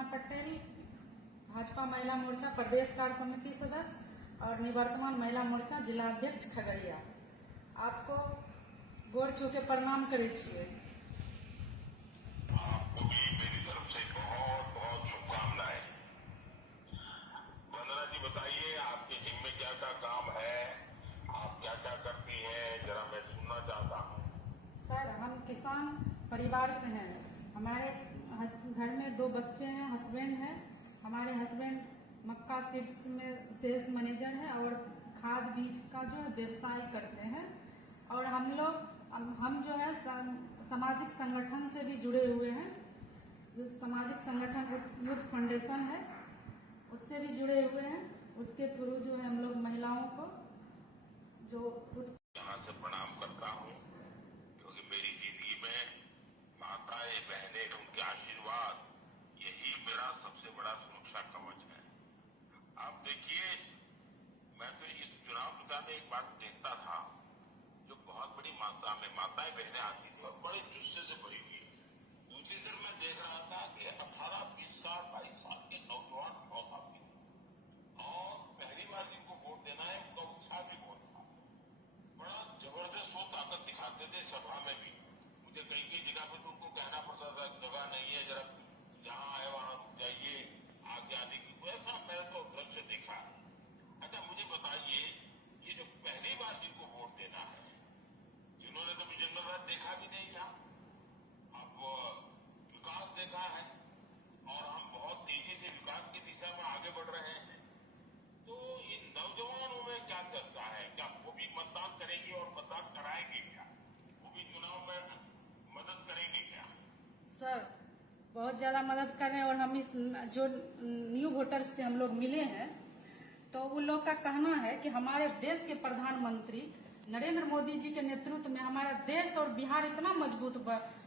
वंदना पटेल, भाजपा महिला मोर्चा प्रदेश कार्य समिति सदस्य और निवर्तमान महिला मोर्चा जिला अध्यक्ष खगड़िया। आपको गोड़ छू के प्रणाम करे छिए। आपको भी मेरी तरफ से बहुत बहुत शुभकामनाएं। वंदना जी, बताइए आपके जिम में क्या क्या काम है, आप क्या क्या करती हैं, जरा मैं सुनना चाहता हूँ। सर, हम किसान परिवार से हैं। हमारे घर में 2 बच्चे हैं, हस्बैंड हैं। हमारे हस्बैंड मक्का सीड्स में सेल्स मैनेजर हैं और खाद बीज का जो है व्यवसाय करते हैं। और हम जो है सामाजिक संगठन से भी जुड़े हुए हैं। जो सामाजिक संगठन यूथ फाउंडेशन है, उससे भी जुड़े हुए हैं। उसके थ्रू जो है हम लोग महिलाओं को जो यहाँ से प्रणाम करता हूँ, क्योंकि मेरी जिंदगी में माताएं बहनें उनके आशीर्वाद यही मेरा सबसे बड़ा सुरक्षा कवच है। आप देखिए, मैं तो इस चुनाव प्रचार में एक बात देखता था, जो बहुत बड़ी मात्रा में माताएं बहनें आती थी और बड़े जुस्से से भरी हुई। दूसरी तरफ मैं देख रहा था कि 18, 20 साल 22 साल के नौजवान बहुत आते थे और पहली बार जिनको वोट देना है उनका उत्साह भी बहुत था। बड़ा जबरदस्त वो ताकत दिखाते थे सभा में भी। मुझे कई कई जगह पर तो उनको कहना पड़ता था जगह नहीं है, जरा जहाँ आए वहां जाइए, आगे आने की। ऐसा मैंने तो दृश्य देखा। अच्छा, मुझे बताइए, ये जो पहली बार जिनको वोट देना है, जिन्होंने कभी जंगल राज देखा भी नहीं था, अब विकास देखा है और हम बहुत तेजी से विकास की दिशा में आगे बढ़ रहे हैं, तो इन नौजवानों में क्या चलता है? क्या वो भी मतदान करेंगे और मतदान कराएंगे क्या? वो भी चुनाव में मदद करेंगे क्या? सर बहुत ज़्यादा मदद कर रहे हैं। और हम इस जो न्यू वोटर्स से हम लोग मिले हैं, तो उन लोग का कहना है कि हमारे देश के प्रधानमंत्री नरेंद्र मोदी जी के नेतृत्व में हमारा देश और बिहार इतना मजबूत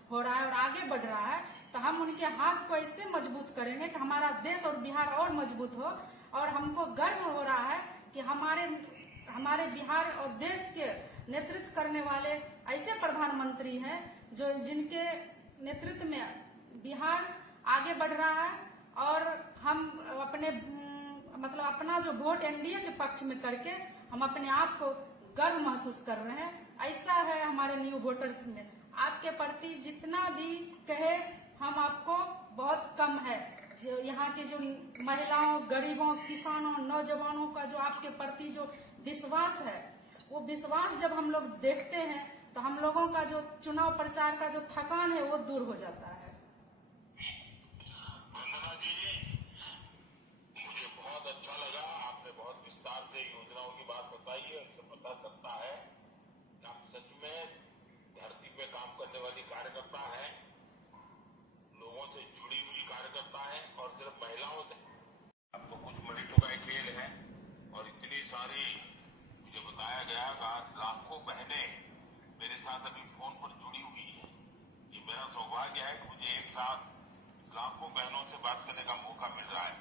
हो रहा है और आगे बढ़ रहा है, तो हम उनके हाथ को इससे मजबूत करेंगे कि हमारा देश और बिहार और मजबूत हो। और हमको गर्व हो रहा है कि हमारे बिहार और देश के नेतृत्व करने वाले ऐसे प्रधानमंत्री हैं जिनके नेतृत्व में बिहार आगे बढ़ रहा है। और हम अपना जो वोट एनडीए के पक्ष में करके हम अपने आप को गर्व महसूस कर रहे हैं। ऐसा है हमारे न्यू वोटर्स में। आपके प्रति जितना भी कहे हम आपको बहुत कम है। जो यहाँ के जो महिलाओं, गरीबों, किसानों, नौजवानों का जो आपके प्रति जो विश्वास है, वो विश्वास जब हम लोग देखते हैं तो हम लोगों का जो चुनाव प्रचार का जो थकान है वो दूर हो जाता है। वंदना जी, मुझे बहुत अच्छा लगा। आपने बहुत विस्तार से योजनाओं की बात बताई है। इससे पता चलता है कि आप सच में धरती पे काम करने वाली कार्यकर्ता है, लोगों से जुड़ी हुई कार्यकर्ता है और सिर्फ महिलाओं से। अब तो कुछ मिनटों का खेल है और इतनी सारी मुझे बताया गया कि आज लाखों बहनें मेरे साथ अभी फोन पर जुड़ी हुई है। ये मेरा सौभाग्य है कि मुझे एक साथ लाखों बहनों से बात करने का मौका मिल रहा है।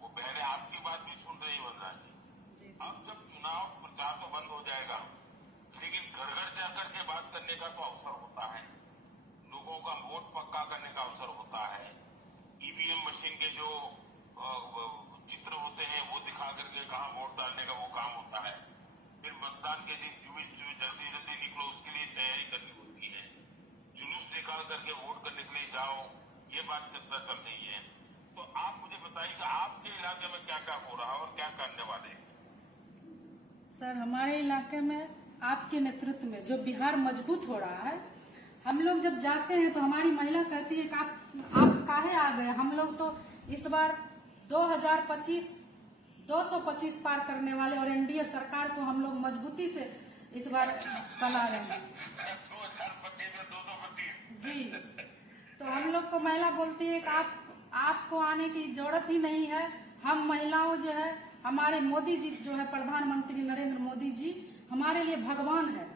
वो बहनें आपकी बात भी सुन रही है। वंदना जी, अब जब चुनाव प्रचार तो बंद हो जाएगा, लेकिन घर घर जाकर के बात करने का तो अवसर होता है, लोगों का वोट पक्का करने का अवसर होता है। ईवीएम मशीन के जो चित्र होते हैं वो दिखा करके कहाँ वोट डालने का वो काम होता है। फिर मतदान के दिन जल्दी जल्दी निकलो, उसके लिए तैयारी करनी होती है। जुलूस निकाल करके वोट करने के लिए जाओ, ये बात चर्चा चल रही है। तो आप मुझे बताइए कि आपके इलाके में क्या क्या हो रहा है और क्या करने वाले हैं? सर, हमारे इलाके में आपके नेतृत्व में जो बिहार मजबूत हो रहा है, हम लोग जब जाते हैं तो हमारी महिला कहती है कि आप काहे आ गए। हम लोग तो इस बार 2025 225 पार करने वाले और एनडीए सरकार को हम लोग मजबूती से इस बार बना रहे हैं। 2025 में 225 जी, तो हम लोग को महिला बोलती है कि आपको आने की जरूरत ही नहीं है। हम महिलाओं जो है, हमारे मोदी जी जो है प्रधानमंत्री नरेंद्र मोदी जी हमारे लिए भगवान है।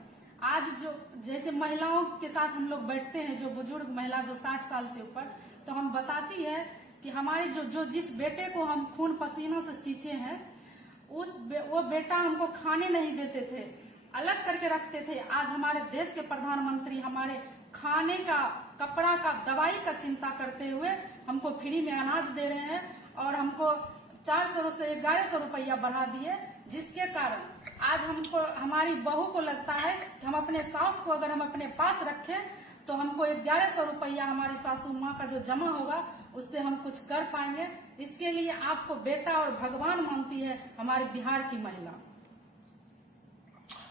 आज जो जैसे महिलाओं के साथ हम लोग बैठते हैं, जो बुजुर्ग महिला जो 60 साल से ऊपर, तो हम बताती है कि हमारे जिस बेटे को हम खून पसीना से सींचे हैं, वो बेटा हमको खाने नहीं देते थे, अलग करके रखते थे। आज हमारे देश के प्रधानमंत्री, हमारे खाने का, कपड़ा का, दवाई का चिंता करते हुए हमको फ्री में अनाज दे रहे हैं और हमको 400 से 1100 रुपया बढ़ा दिए, जिसके कारण आज हमको, हमारी बहू को लगता है कि हम अपने सास को अगर हम अपने पास रखें तो हमको 1100 रुपया हमारी सासू माँ का जो जमा होगा उससे हम कुछ कर पाएंगे। इसके लिए आपको बेटा और भगवान मानती है हमारे बिहार की महिला।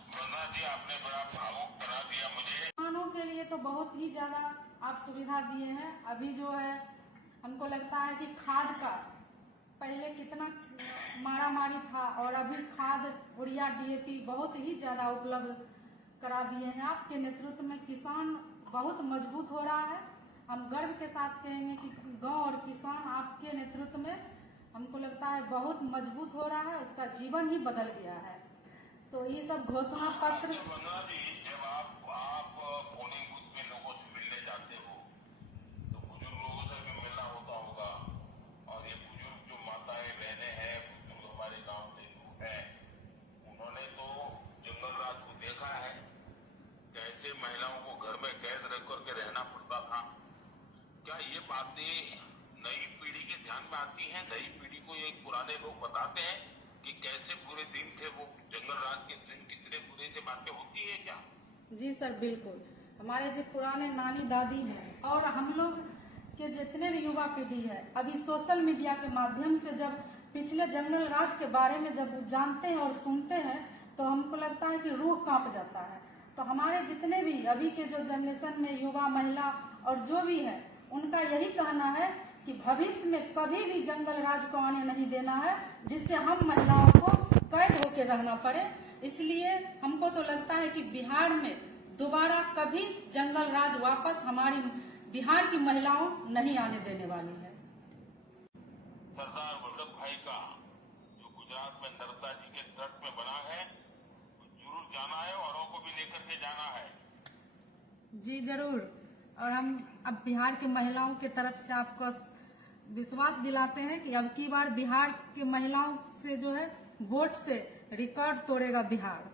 वंदना जी, आपने बड़ा भावुक करा दिया मुझे। किसानों के लिए तो बहुत ही ज्यादा आप सुविधा दिए हैं। अभी जो है हमको लगता है कि खाद का पहले कितना मारामारी था और अभी खाद, यूरिया, डीएपी बहुत ही ज्यादा उपलब्ध करा दिए हैं। आपके नेतृत्व में किसान बहुत मजबूत हो रहा है। हम गर्व के साथ कहेंगे कि गांव और किसान आपके नेतृत्व में हमको लगता है बहुत मजबूत हो रहा है, उसका जीवन ही बदल गया है। तो ये सब घोषणा पत्र। वंदना जी, जब आप पोलिंग बूथ में लोगों से मिलने जाते हो तो बुजुर्ग लोगों से भी मिलना होता होगा, और ये बुजुर्ग जो माताएं बहनें हैं, बुजुर्ग हमारे गांव के लोग हैं, उन्होंने तो जंगल राज को देखा है, कैसे महिलाओं को घर में कैद रख करके रहना पड़ता था। क्या ये बातें नई पीढ़ी के ध्यान में आती हैं? नई पीढ़ी को ये पुराने लोग बताते हैं कि कैसे पूरे दिन थे वो, जंगल राज के दिन कितने बुरे थे, बातें होती है क्या? जी सर, बिल्कुल। हमारे जो पुराने नानी दादी हैं और हम लोग के जितने भी युवा पीढ़ी है, अभी सोशल मीडिया के माध्यम से जब पिछले जंगल राज के बारे में जब जानते हैं और सुनते हैं तो हमको लगता है कि रूह कांप जाता है। तो हमारे जितने भी अभी के जो जनरेशन में युवा, महिला और जो भी है, उनका यही कहना है कि भविष्य में कभी भी जंगल राज को आने नहीं देना है, जिससे हम महिलाओं को कैद होकर रहना पड़े। इसलिए हमको तो लगता है कि बिहार में दोबारा कभी जंगल राज वापस हमारी बिहार की महिलाओं नहीं आने देने वाली है। सरदार वल्लभ भाई का जो गुजरात में नर्मदा जी के तट में बना है, जरूर जाना है, औरों को भी लेकर के जाना है। जी जरूर। और हम अब बिहार की महिलाओं की तरफ से आपको विश्वास दिलाते हैं कि अब की बार बिहार की महिलाओं से जो है वोट से रिकॉर्ड तोड़ेगा बिहार।